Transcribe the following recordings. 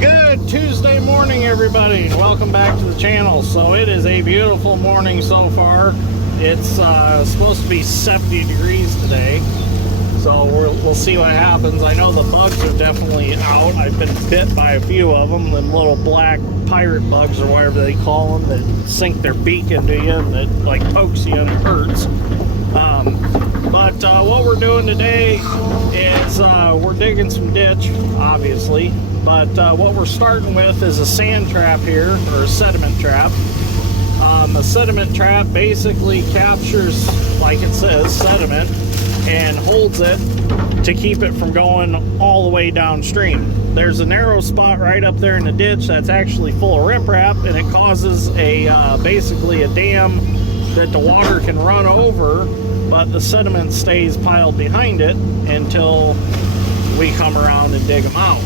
Good Tuesday morning, everybody, and welcome back to the channel. So it is a beautiful morning so far. It's supposed to be 70 degrees today, so we'll see what happens. I know the bugs are definitely out. I've been bit by a few of them, the little black pirate bugs or whatever they call them, that sink their beak into you and that like pokes you and it hurts. But what we're doing today is we're digging some ditch, obviously. But what we're starting with is a sand trap here, or a sediment trap. A sediment trap basically captures, like it says, sediment and holds it to keep it from going all the way downstream. There's a narrow spot right up there in the ditch that's actually full of riprap, and it causes a basically a dam that the water can run over, but the sediment stays piled behind it until we come around and dig them out.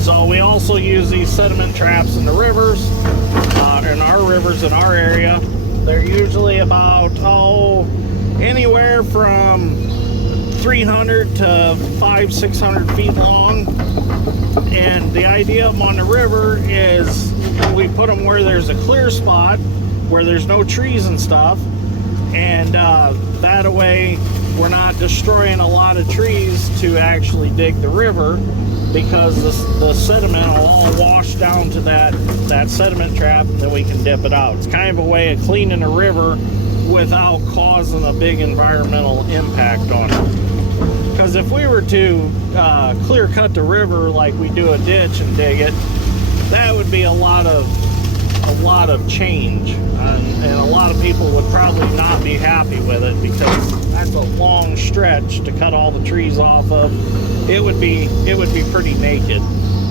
So we also use these sediment traps in the rivers, in our rivers in our area. They're usually about, anywhere from 300 to 500-600 feet long. And the idea of them on the river is we put them where there's a clear spot, where there's no trees and stuff. And that way we're not destroying a lot of trees to actually dig the river, because the sediment will all wash down to that sediment trap, and then we can dip it out. It's kind of a way of cleaning a river without causing a big environmental impact on it. Because if we were to clear cut the river like we do a ditch and dig it, that would be a lot of change, and a lot of people would probably not be happy with it, because that's a long stretch to cut all the trees off of. It would be pretty naked,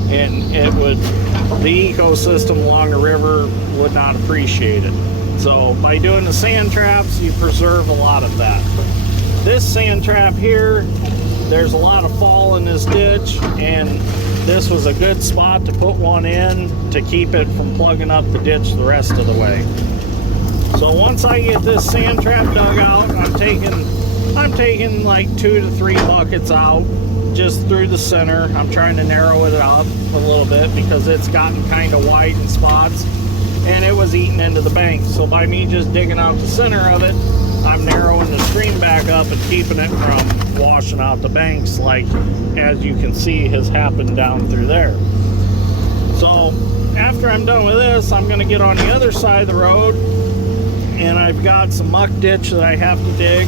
and the ecosystem along the river would not appreciate it. So by doing the sand traps, you preserve a lot of that. This sand trap here, there's a lot of fall in this ditch, and this was a good spot to put one in to keep it from plugging up the ditch the rest of the way. So once I get this sand trap dug out, I'm taking like 2 to 3 buckets out just through the center. I'm trying to narrow it up a little bit because it's gotten kind of wide in spots and it was eating into the bank. So by me just digging out the center of it, I'm narrowing the stream back up and keeping it from washing out the banks, like as you can see has happened down through there. So after I'm done with this, I'm going to get on the other side of the road, and I've got some muck ditch that I have to dig.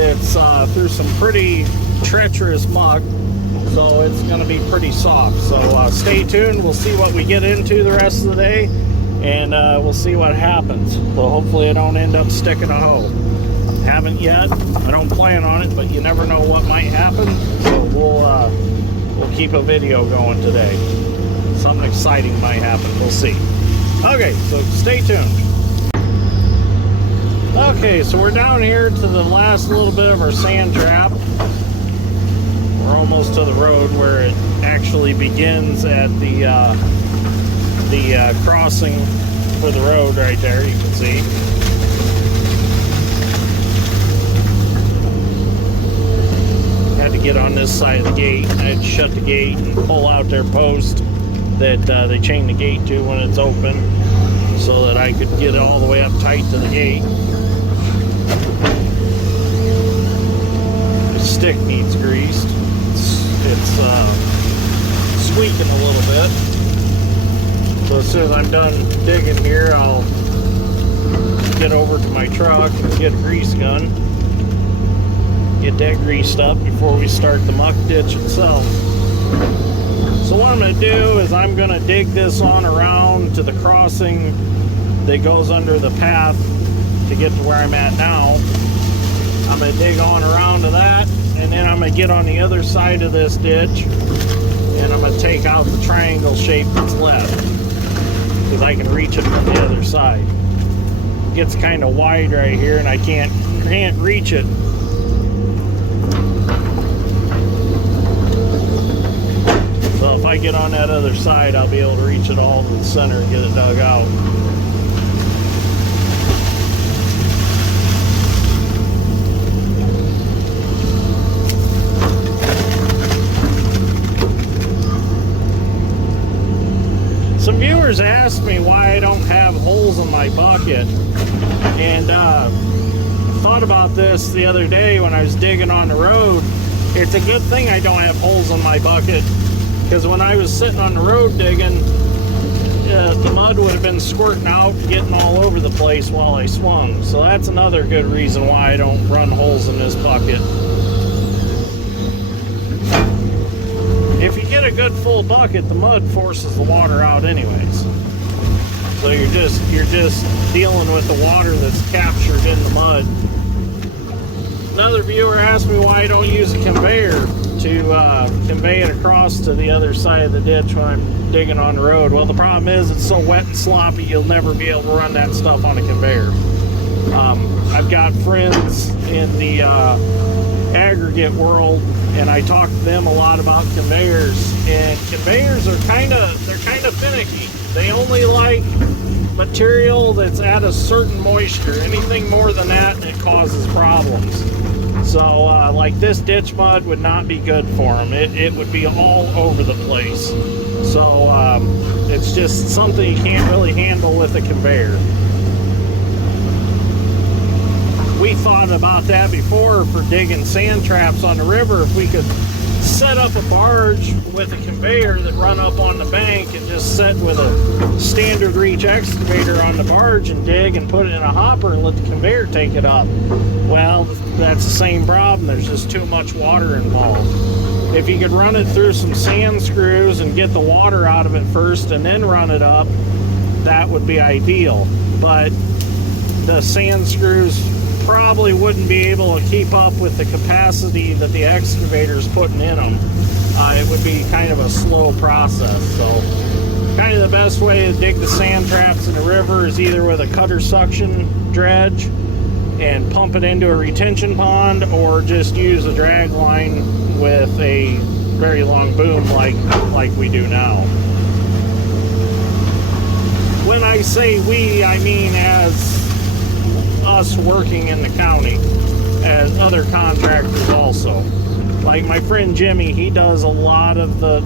It's through some pretty treacherous muck, so it's going to be pretty soft. So stay tuned. We'll see what we get into the rest of the day, and we'll see what happens. So hopefully I don't end up sticking a hoe. Haven't yet. I don't plan on it, but you never know what might happen. So we'll keep a video going today. Something exciting might happen. We'll see. Okay, so stay tuned. Okay, so we're down here to the last little bit of our sand trap. We're almost to the road where it actually begins at the crossing for the road right there, you can see. Had to get on this side of the gate. I had to shut the gate and pull out their post that they chain the gate to when it's open, so that I could get it all the way up tight to the gate. The stick needs greased. It's squeaking a little bit. So as soon as I'm done digging here, I'll get over to my truck and get a grease gun. Get that greased up before we start the muck ditch itself. So what I'm going to do is I'm going to dig this on around to the crossing that goes under the path to get to where I'm at now. I'm going to dig on around to that, and then I'm going to get on the other side of this ditch, and I'm going to take out the triangle shape that's left, because I can reach it from the other side. It gets kind of wide right here, and I can't reach it. So if I get on that other side, I'll be able to reach it all to the center and get it dug out. viewers ask me why I don't have holes in my bucket, and thought about this the other day when I was digging on the road. It's a good thing I don't have holes in my bucket, because when I was sitting on the road digging, the mud would have been squirting out and getting all over the place while I swung. So that's another good reason why I don't run holes in this bucket. If you get a good full bucket, the mud forces the water out anyways. So you're just dealing with the water that's captured in the mud. Another viewer asked me why I don't use a conveyor to convey it across to the other side of the ditch when I'm digging on the road. Well, the problem is it's so wet and sloppy, you'll never be able to run that stuff on a conveyor. I've got friends in the aggregate world, and I talk to them a lot about conveyors, and conveyors are kind of finicky. They only like material that's at a certain moisture. Anything more than that, and it causes problems. So like this ditch mud would not be good for them. It would be all over the place. So it's just something you can't really handle with a conveyor. We thought about that before for digging sand traps on the river. If we could set up a barge with a conveyor that run up on the bank and just set with a standard reach excavator on the barge and dig and put it in a hopper and let the conveyor take it up. Well, that's the same problem. There's just too much water involved. If you could run it through some sand screws and get the water out of it first and then run it up, that would be ideal. But the sand screws probably wouldn't be able to keep up with the capacity that the excavator's putting in them. It would be kind of a slow process. So kind of the best way to dig the sand traps in the river is either with a cutter suction dredge and pump it into a retention pond, or just use a drag line with a very long boom like we do now. When I say we, I mean as us working in the county, as other contractors also. Like my friend Jimmy, he does a lot of the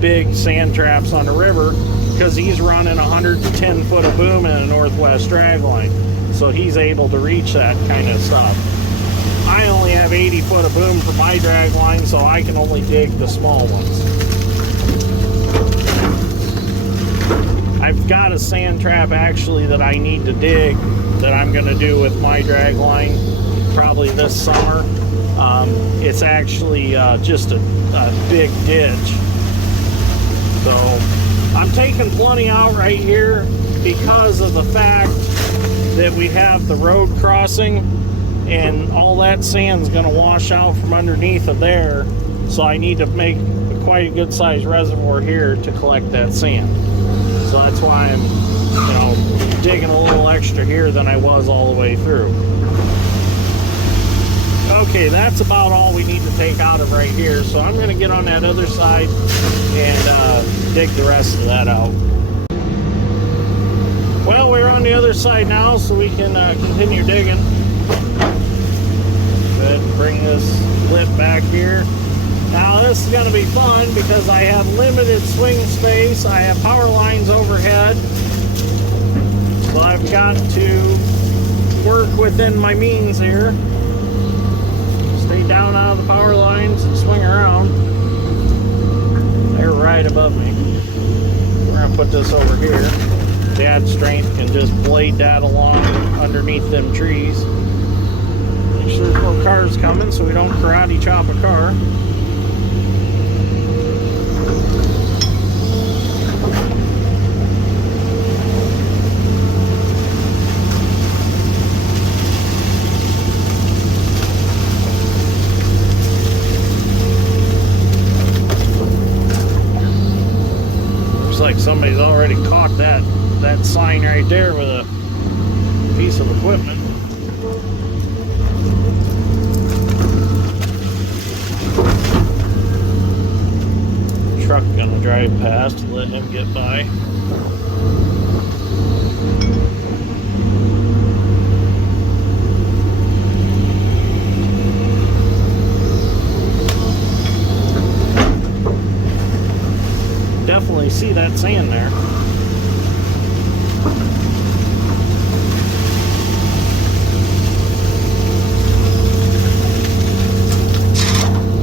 big sand traps on the river because he's running 110 foot of boom in a northwest drag line. So he's able to reach that kind of stuff. I only have 80 foot of boom for my drag line, so I can only dig the small ones. I've got a sand trap actually that I need to dig that I'm going to do with my drag line probably this summer. It's actually just a big ditch. So I'm taking plenty out right here because of the fact that we have the road crossing, and all that sand's going to wash out from underneath of there. So I need to make quite a good sized reservoir here to collect that sand. So that's why I'm, digging a little extra here than I was all the way through. Okay, that's about all we need to take out of right here. So I'm going to get on that other side and dig the rest of that out. Well, we're on the other side now, so we can continue digging. Go ahead and bring this lip back here. Now this is going to be fun because I have limited swing space. I have power lines overhead. So I've got to work within my means here. Stay down out of the power lines and swing around. They're right above me. We're going to put this over here. The add strength can just blade that along underneath them trees. Make sure there's no cars coming so we don't karate chop a car. Looks like somebody's already caught that sign right there with a piece of equipment. Truck gonna drive past, let him get by. Definitely see that sand there.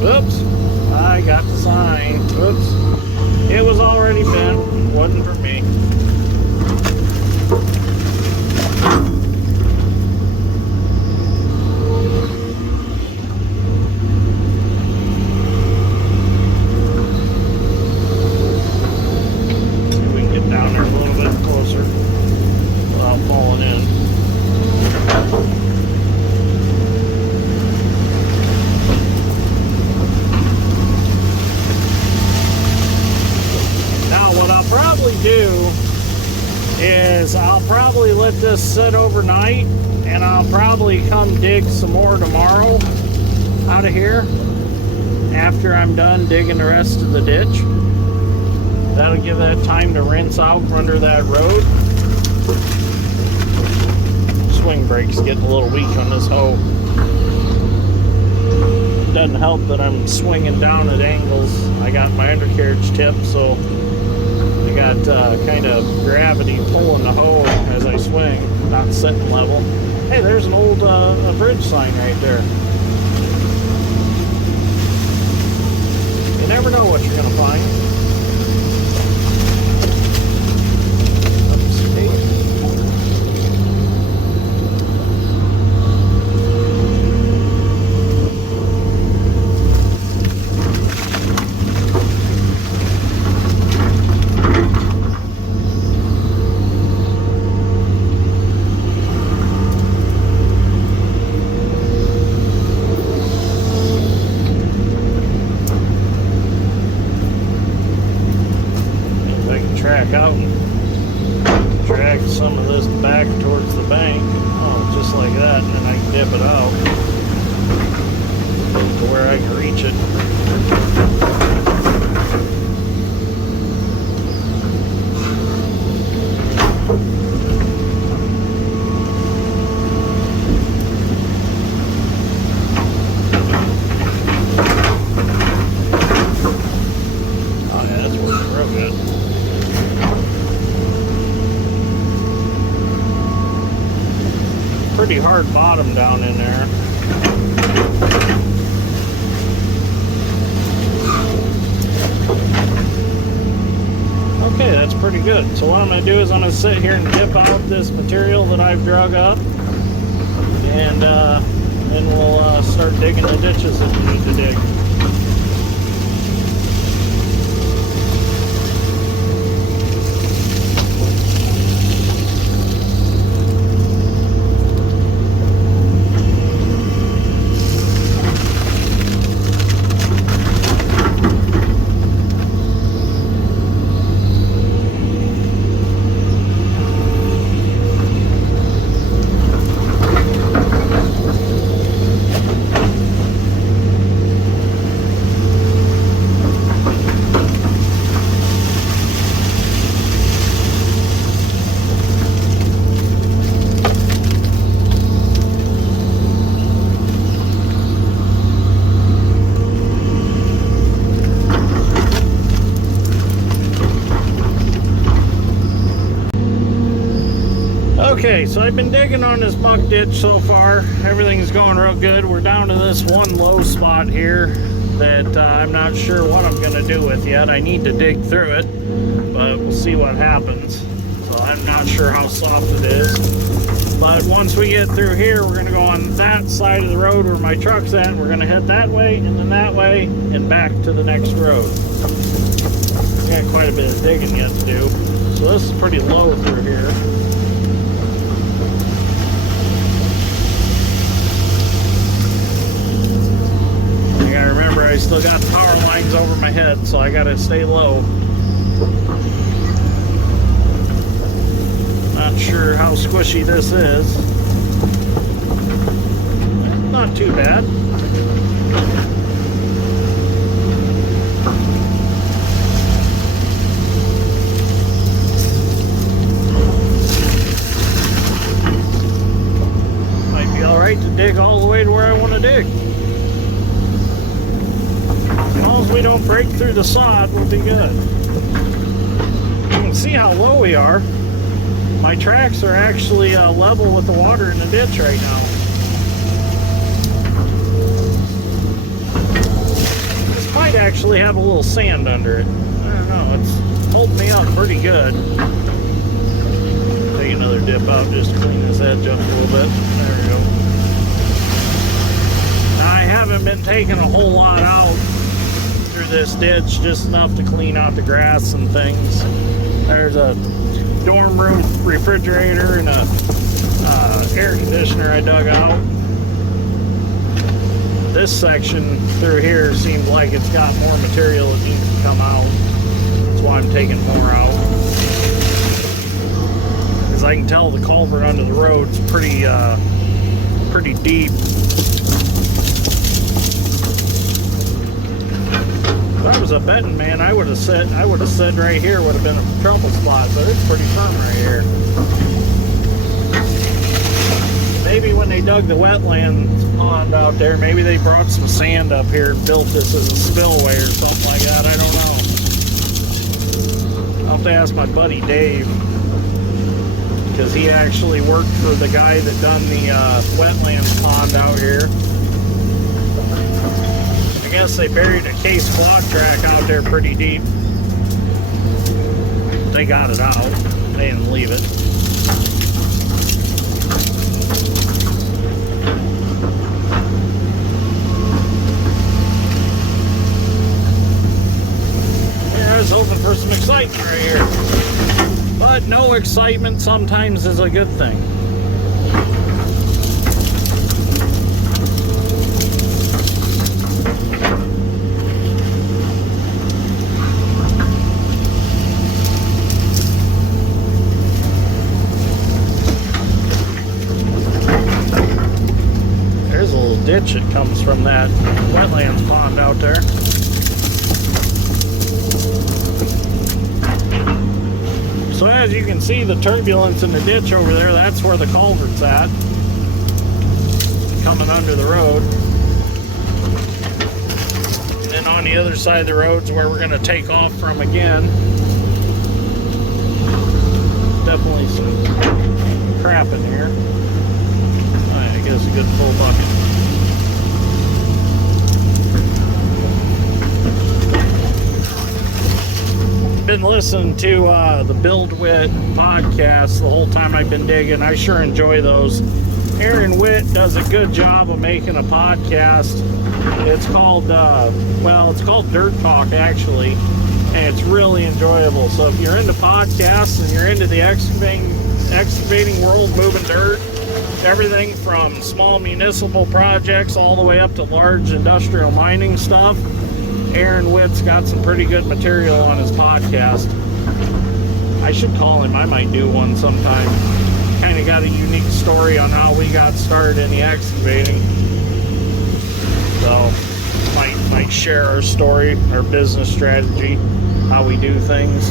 Whoops, I got the sign. Whoops, it was already bent, wasn't for me. See if we can get down there a little bit closer without falling in. Do is I'll probably let this sit overnight, and I'll probably come dig some more tomorrow out of here after I'm done digging the rest of the ditch. That'll give that time to rinse out from under that road. Swing brake's getting a little weak on this hoe. Doesn't help that I'm swinging down at angles. I got my undercarriage tip, so I got kind of gravity pulling the hoe as I swing, not sitting level. Hey, there's an old a bridge sign right there. You never know what you're going to find. Track out and drag some of this back towards the bank. Oh, just like that, and then I can dip it out to where I can reach it. Oh yeah, that's working real good. Pretty hard bottom down in there. Okay, that's pretty good. So what I'm going to do is I'm going to sit here and dip out this material that I've drug up, and then we'll start digging the ditches that we need to dig. Okay, so I've been digging on this muck ditch so far. Everything's going real good. We're down to this one low spot here that I'm not sure what I'm going to do with yet. I need to dig through it, but we'll see what happens. So I'm not sure how soft it is. But once we get through here, we're going to go on that side of the road where my truck's at. We're going to head that way and then that way and back to the next road. We got quite a bit of digging yet to do. So this is pretty low through here. Remember, I still got power lines over my head, so I gotta stay low. Not sure how squishy this is. Not too bad. Might be alright to dig all the way to where I want to dig. As long as we don't break through the sod, we'll be good. You can see how low we are. my tracks are actually level with the water in the ditch right now. This might actually have a little sand under it. I don't know, it's holding me up pretty good. Take another dip out just to clean this edge up a little bit. There we go. Now, I haven't been taking a whole lot out through this ditch, just enough to clean out the grass and things. There's a dorm room refrigerator and a air conditioner I dug out. This section through here seems like it's got more material that needs to come out. That's why I'm taking more out. As I can tell, the culvert under the road's pretty deep. If I was a betting man, I would have said right here would have been a trouble spot, but it's pretty firm right here. Maybe when they dug the wetlands pond out there, maybe they brought some sand up here and built this as a spillway or something like that. I don't know. I'll have to ask my buddy Dave, because he actually worked for the guy that done the wetlands pond out here. I guess they buried a case quad track out there pretty deep. They got it out. They didn't leave it. Yeah, I was hoping for some excitement right here. But no excitement sometimes is a good thing. There's a little ditch that comes from that wetlands pond out there. So as you can see, the turbulence in the ditch over there, that's where the culvert's at, coming under the road. And then on the other side of the road's where we're going to take off from again. Definitely some crap in here. I guess a good full bucket. Been listening to the Build Wit podcast the whole time I've been digging. I sure enjoy those. Aaron Witt does a good job of making a podcast. It's called it's called Dirt Talk, actually, and it's really enjoyable. So if you're into podcasts and you're into the excavating world, moving dirt, everything from small municipal projects all the way up to large industrial mining stuff, Aaron Witt's got some pretty good material on his podcast. I should call him. I might do one sometime. Kind of got a unique story on how we got started in the excavating. So, might share our story, our business strategy, how we do things.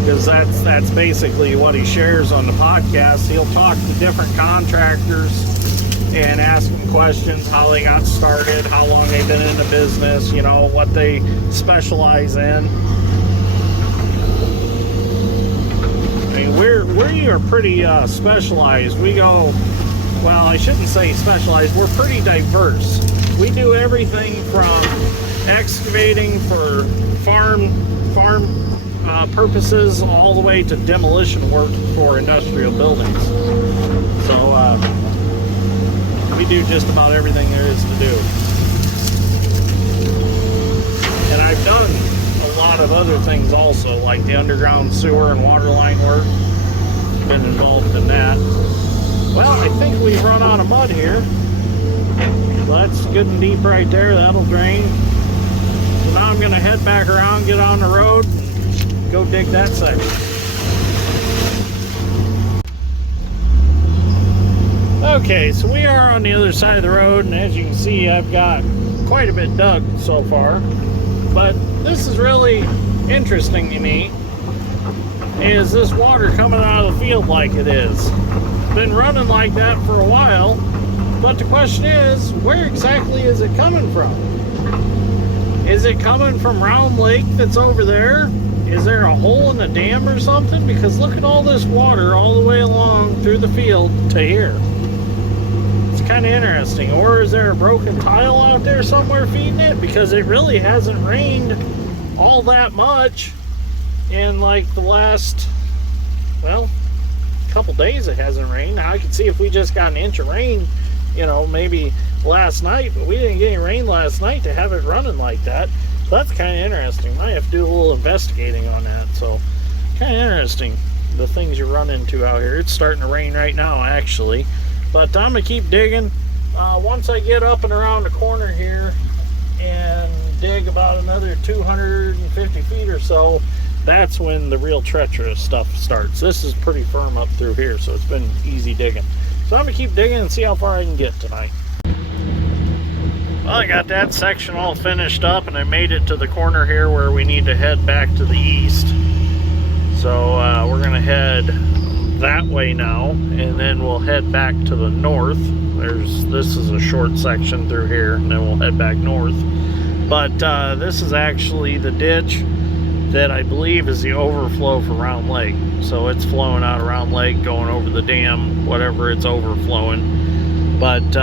Because that's basically what he shares on the podcast. He'll talk to different contractors and ask them questions, how they got started, how long they've been in the business, you know, what they specialize in. I mean, we are pretty specialized. We go, well, I shouldn't say specialized, we're pretty diverse. We do everything from excavating for farm purposes all the way to demolition work for industrial buildings. So, we do just about everything there is to do. And I've done a lot of other things also, like the underground sewer and water line work. Been involved in that. Well, I think we've run out of mud here. So that's good and deep right there. That'll drain. So now I'm going to head back around, get on the road, and go dig that section. Okay, so we are on the other side of the road, and as you can see, I've got quite a bit dug so far. But this is really interesting to me, is this water coming out of the field like it is. Been running like that for a while, but the question is, where exactly is it coming from? Is it coming from Round Lake that's over there? is there a hole in the dam or something? Because look at all this water all the way along through the field to here. It's kind of interesting. Or is there a broken tile out there somewhere feeding it? Because it really hasn't rained all that much in like the last, well, couple days. It hasn't rained. Now I can see if we just got an inch of rain, you know, maybe last night, but we didn't get any rain last night to have it running like that. So that's kind of interesting. Might have to do a little investigating on that. So kind of interesting, the things you run into out here. It's starting to rain right now actually, but I'm gonna keep digging. Once I get up and around the corner here and dig about another 250 feet or so, that's when the real treacherous stuff starts. This is pretty firm up through here, so it's been easy digging. So I'm gonna keep digging and see how far I can get tonight. Well, I got that section all finished up, and I made it to the corner here where we need to head back to the east. So we're gonna head that way now, and then we'll head back to the north. This is a short section through here, and then we'll head back north. But this is actually the ditch that I believe is the overflow for Round Lake. So it's flowing out of Round Lake, going over the dam, whatever it's overflowing. But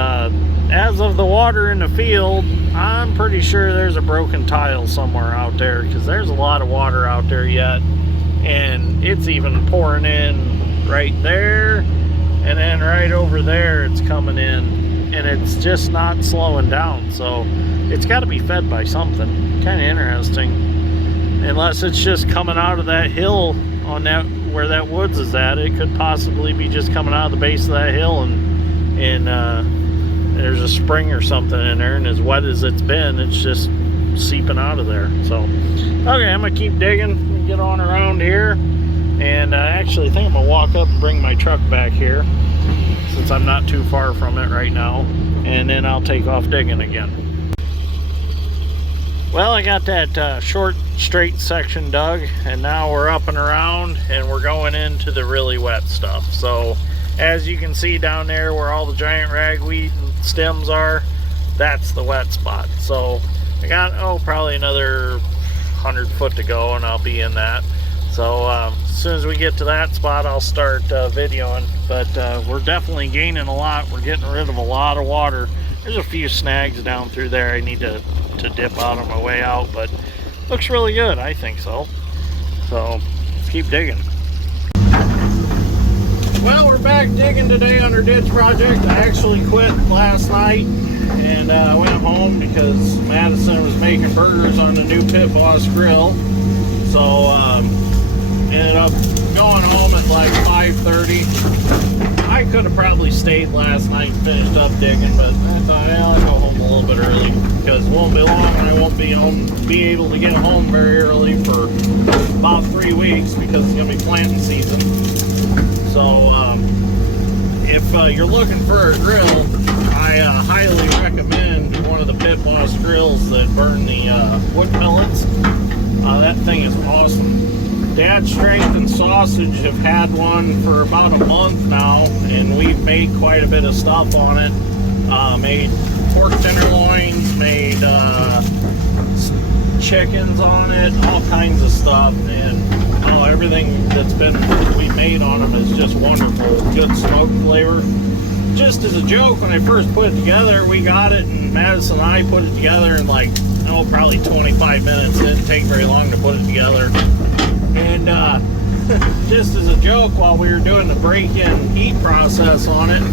as of the water in the field, I'm pretty sure there's a broken tile somewhere out there, because there's a lot of water out there yet, and it's even pouring in right there, and then right over there it's coming in, and it's just not slowing down. So it's got to be fed by something. Kind of interesting, unless it's just coming out of that hill on that where that woods is at. It could possibly be just coming out of the base of that hill, and there's a spring or something in there, and as wet as it's been, it's just seeping out of there. So okay, I'm gonna keep digging and get on around here, and actually I think I'm gonna walk up and bring my truck back here since I'm not too far from it right now, and then I'll take off digging again. Well, I got that short straight section dug, and now we're up and around, and we're going into the really wet stuff. So as you can see down there where all the giant ragweed stems are, that's the wet spot. So I got probably another 100 foot to go, and I'll be in that. So as soon as we get to that spot, I'll start videoing. But we're definitely gaining a lot. We're getting rid of a lot of water. There's a few snags down through there I need to dip out on my way out, but looks really good, I think so. So let's keep digging. Well, we're back digging today on our ditch project. I actually quit last night and went home because Madison was making burgers on the new Pit Boss grill. So ended up going home at like 5:30. I could have probably stayed last night and finished up digging, but I thought, yeah, I'll go home a little bit early because it won't be long and I won't be able to get home very early for about 3 weeks because it's going to be planting season. So if you're looking for a grill, I highly recommend one of the Pit Boss grills that burn the wood pellets. That thing is awesome. Dad Strength and Sausage have had one for about a month now, and we've made quite a bit of stuff on it. Made pork tenderloins, made chickens on it, all kinds of stuff, and everything that's been we made on them is just wonderful. Good smoke flavor. Just as a joke, when I first put it together, we got it, and Madison and I put it together in like, probably 25 minutes. It didn't take very long to put it together. And just as a joke, while we were doing the break-in heat process on it,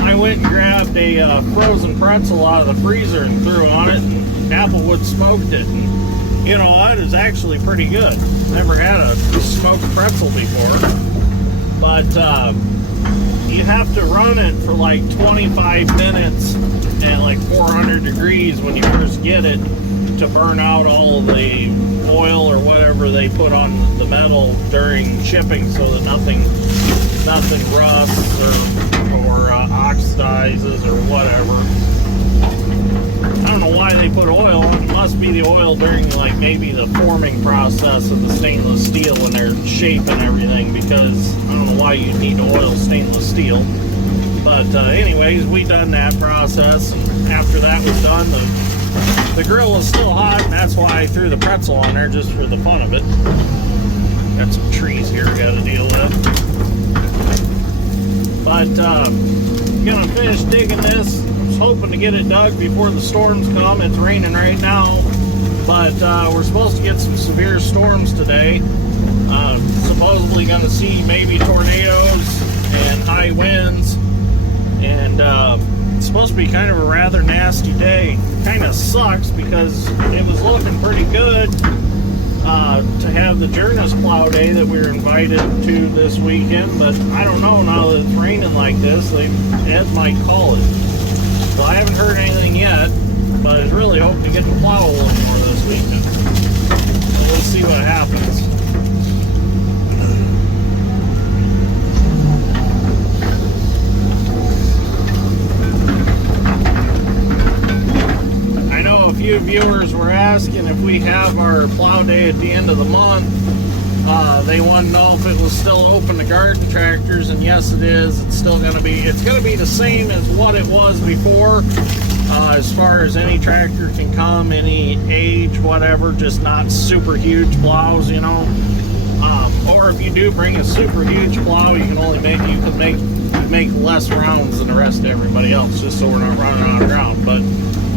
I went and grabbed a frozen pretzel out of the freezer and threw on it, and Applewood smoked it. And, that is actually pretty good. Never had a smoked pretzel before. But you have to run it for like 25 minutes at like 400 degrees when you first get it to burn out all of the oil or whatever they put on the metal during shipping, so that nothing rusts or oxidizes or whatever. I don't know why they put oil on. It must be the oil during like maybe the forming process of the stainless steel when they're shaping everything, because I don't know why you need to oil stainless steel. But anyways, we done that process, and after that was done, the grill was still hot, and that's why I threw the pretzel on there, just for the fun of it. Got some trees here we got to deal with. But gonna finish digging this. I was hoping to get it dug before the storms come. It's raining right now, but we're supposed to get some severe storms today. Supposedly going to see maybe tornadoes and high winds, and it's supposed to be kind of a rather nasty day. Kind of sucks because it was looking pretty good to have the Journeys plow day that we were invited to this weekend, but I don't know, now that it's raining like this, Ed might call it. So I haven't heard anything yet, but I was really hoping to get the plow a little more this weekend. So we'll see what happens. A few viewers were asking if we have our plow day at the end of the month. They want to know if it was still open to garden tractors, and yes, it is. It's still going to be. It's going to be the same as what it was before, as far as any tractor can come, any age, whatever. Just not super huge plows, you know. Or if you do bring a super huge plow, you can only make less rounds than the rest of everybody else, just so we're not running on the ground. But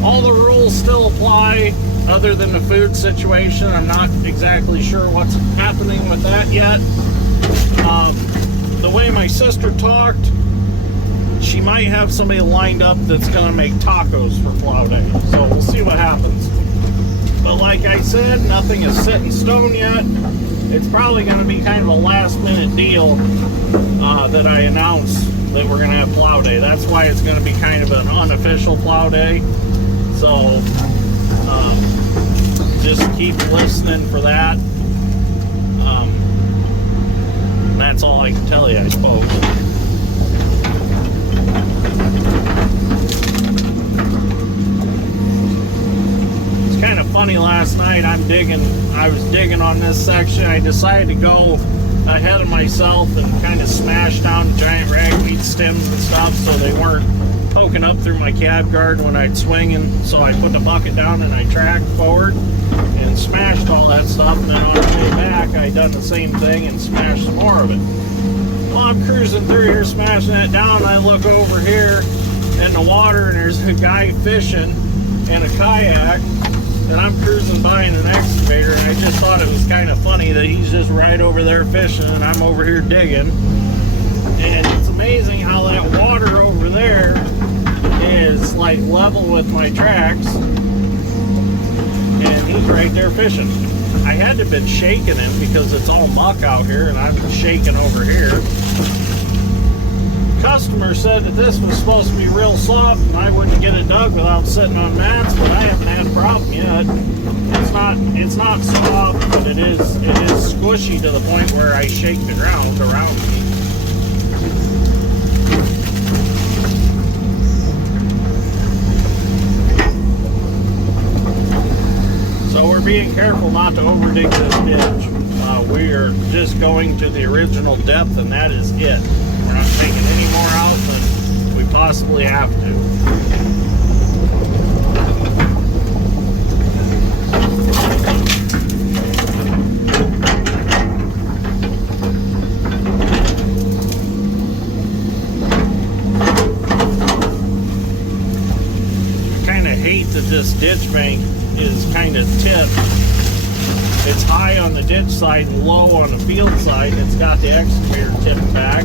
all the rules still apply, other than the food situation. I'm not exactly sure what's happening with that yet. The way my sister talked, she might have somebody lined up that's going to make tacos for plow day. So we'll see what happens. But like I said, nothing is set in stone yet. It's probably going to be kind of a last minute deal that I announce that we're going to have plow day. That's why it's going to be kind of an unofficial plow day. So just keep listening for that. That's all I can tell you, I suppose. It's kind of funny, last night I was digging on this section. I decided to go ahead of myself and kind of smash down the giant ragweed stems and stuff so they weren't poking up through my cab guard when I'd swing. And so I put the bucket down and I tracked forward and smashed all that stuff, and then on the way back I done the same thing and smashed some more of it. Well, I'm cruising through here smashing that down, and I look over here in the water and there's a guy fishing in a kayak, and I'm cruising by in an excavator, and I just thought it was kind of funny that he's just right over there fishing and I'm over here digging. And it's amazing how that water over there is like level with my tracks, and he's right there fishing. I had to have been shaking him because it's all muck out here, and I'm shaking over here. Customer said that this was supposed to be real soft and I wouldn't get it dug without sitting on mats, but I haven't had a problem yet. It's not soft, but it is squishy to the point where I shake the ground around me. So we're being careful not to overdig this ditch. We are just going to the original depth, and that is it. We're not taking any more out than we possibly have to. I kind of hate that this ditch bank is kind of tipped. It's high on the ditch side and low on the field side. It's got the excavator tipped back,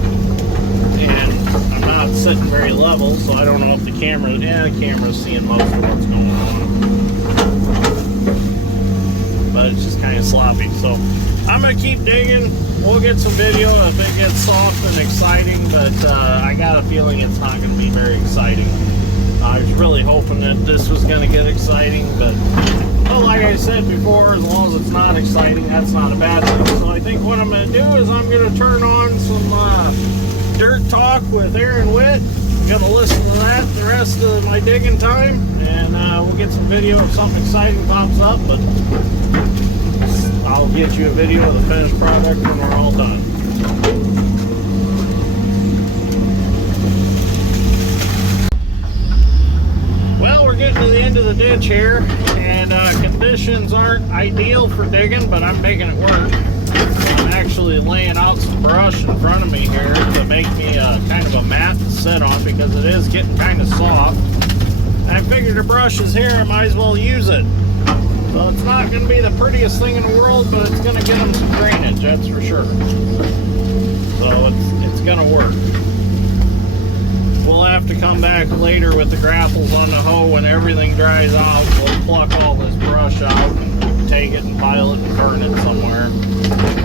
and I'm not sitting very level, so I don't know if the camera's seeing most of what's going on. But it's just kind of sloppy. So I'm gonna keep digging. We'll get some video if it gets soft and exciting, but I got a feeling it's not gonna be very exciting. I was really hoping that this was going to get exciting, but well, like I said before, as long as it's not exciting, that's not a bad thing. So I think what I'm going to do is I'm going to turn on some dirt talk with Aaron Witt. I'm going to listen to that the rest of my digging time, and we'll get some video if something exciting pops up, but I'll get you a video of the finished product when we're all done. Getting to the end of the ditch here, and conditions aren't ideal for digging, but I'm making it work. I'm actually laying out some brush in front of me here to make me kind of a mat to sit on because it is getting kind of soft. I figured the brush is here, I might as well use it. So it's not going to be the prettiest thing in the world, but it's going to get them some drainage, that's for sure. So it's going to work. We'll have to come back later with the grapples on the hoe when everything dries out. We'll pluck all this brush out and take it and pile it and burn it somewhere.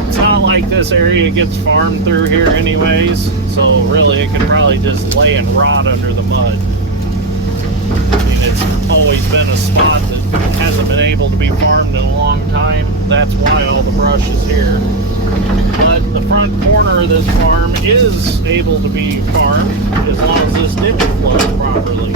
It's not like this area gets farmed through here anyways, so really it could probably just lay and rot under the mud. I mean, it's always been a spot that hasn't been able to be farmed in a long time. That's why all the brush is here. But the front corner of this farm is able to be farmed as long as this ditch flows properly.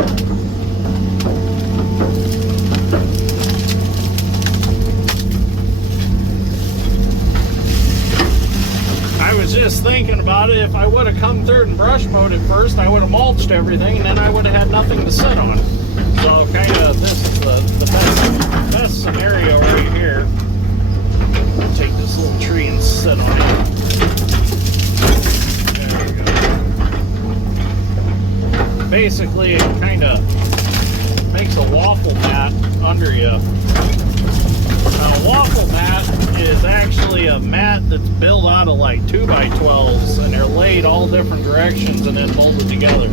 I was just thinking about it. If I would have come through and brush mowed it first, I would have mulched everything, and then I would have had nothing to sit on. So kind of this is the best scenario right here. I'll take this little tree and sit on it. There we go. Basically, it kind of makes a waffle mat under you. A waffle mat is actually a mat that's built out of like 2x12s, and they're laid all different directions and then molded together.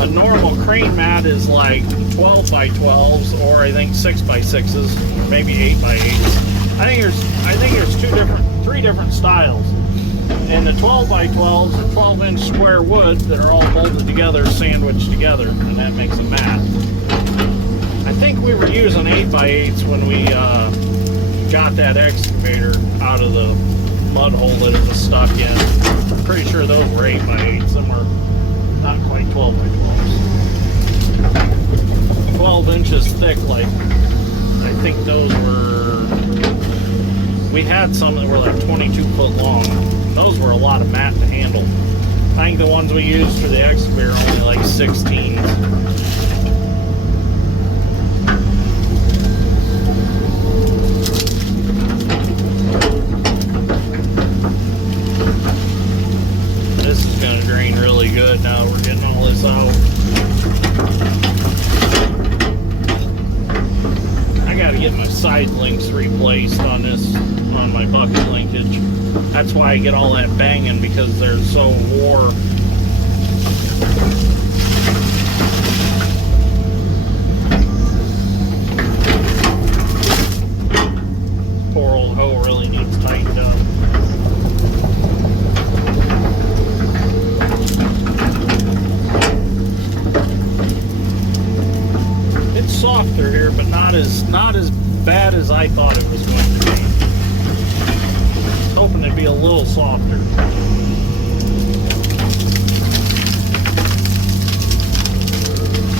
A normal crane mat is like 12x12s, or I think 6x6s, maybe 8x8s. I think there's three different styles. And the 12x12s are 12-inch square wood that are all molded together, sandwiched together, and that makes a mat. I think we were using 8x8s when we got that excavator out of the mud hole that it was stuck in. I'm pretty sure those were 8x8s. Some were not quite 12x12s. 12 inches thick, like, I think those were, we had some that were like 22 foot long. Those were a lot of mat to handle. I think the ones we used for the excavator are only like 16s. Good. Now we're getting all this out. I got to get my side links replaced on my bucket linkage. That's why I get all that banging, because they're so wore. Poor old hoe really needs tightened up. Softer here, but not as bad as I thought it was going to be. I was hoping it'd be a little softer.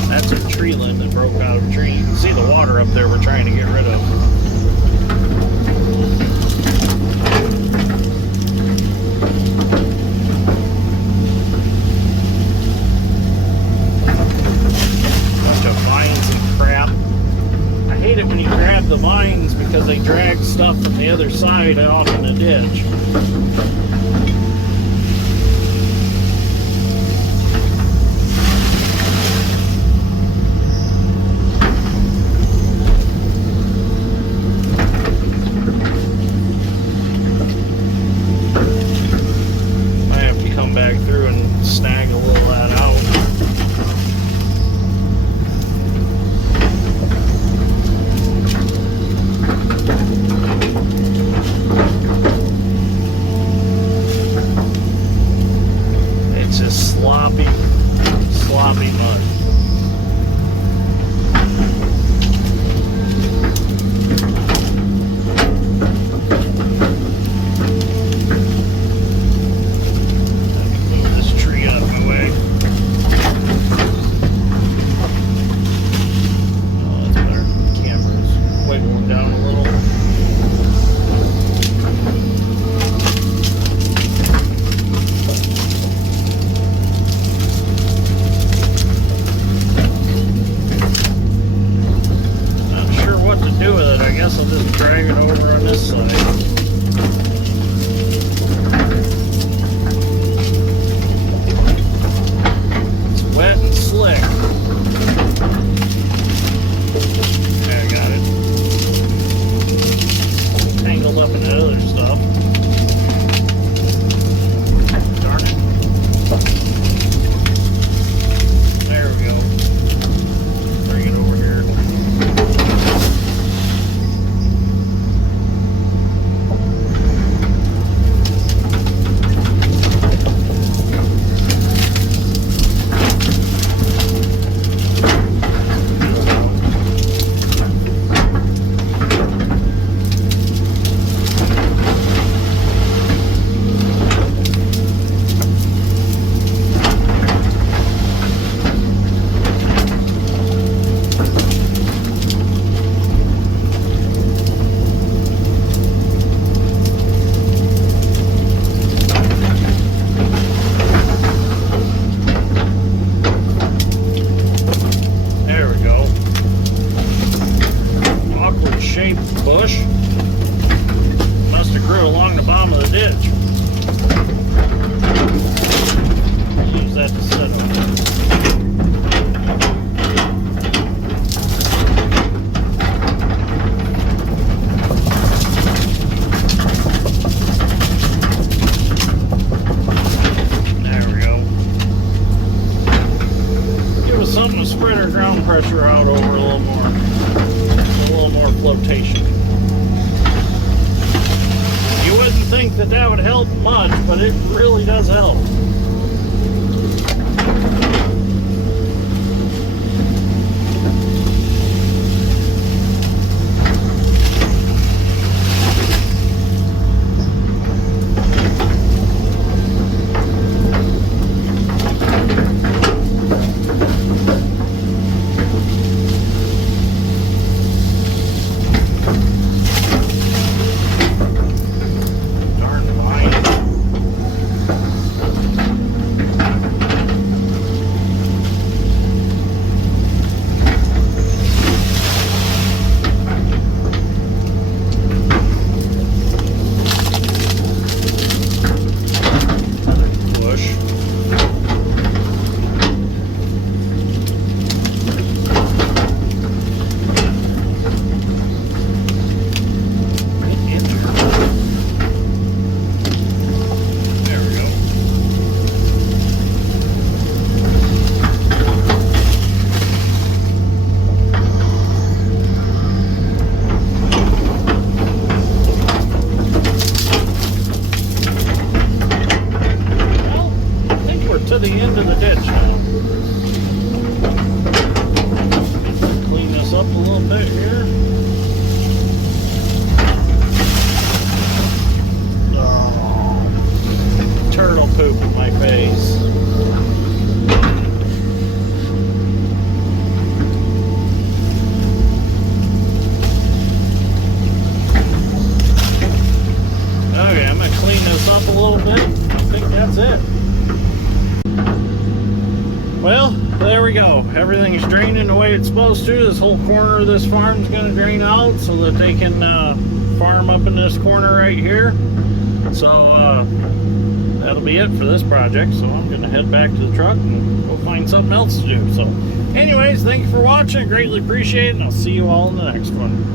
That's a tree limb that broke out of a tree. You can see the water up there we're trying to get rid of. When you grab the vines, because they drag stuff from the other side off in the ditch. I have to come back through and snag a little of that out. Sloppy mud. Move this tree out of my way. Oh, that's better. The camera's wiggling down a little. I'll just drag it over on this side. shaped bush. Must have grew along the bottom of the ditch. Use that to set up. Something to spread our ground pressure out over a little more flotation. You wouldn't think that that would help much, but it really does help. To the end of the ditch now. Clean this up a little bit here. Oh, turtle poop in my face. Okay, I'm going to clean this up a little bit. I think that's it. Well, there we go. Everything's draining the way it's supposed to. This whole corner of this farm is going to drain out so that they can farm up in this corner right here. So that'll be it for this project. So I'm going to head back to the truck and go find something else to do. So anyways, thank you for watching. I greatly appreciate it, and I'll see you all in the next one.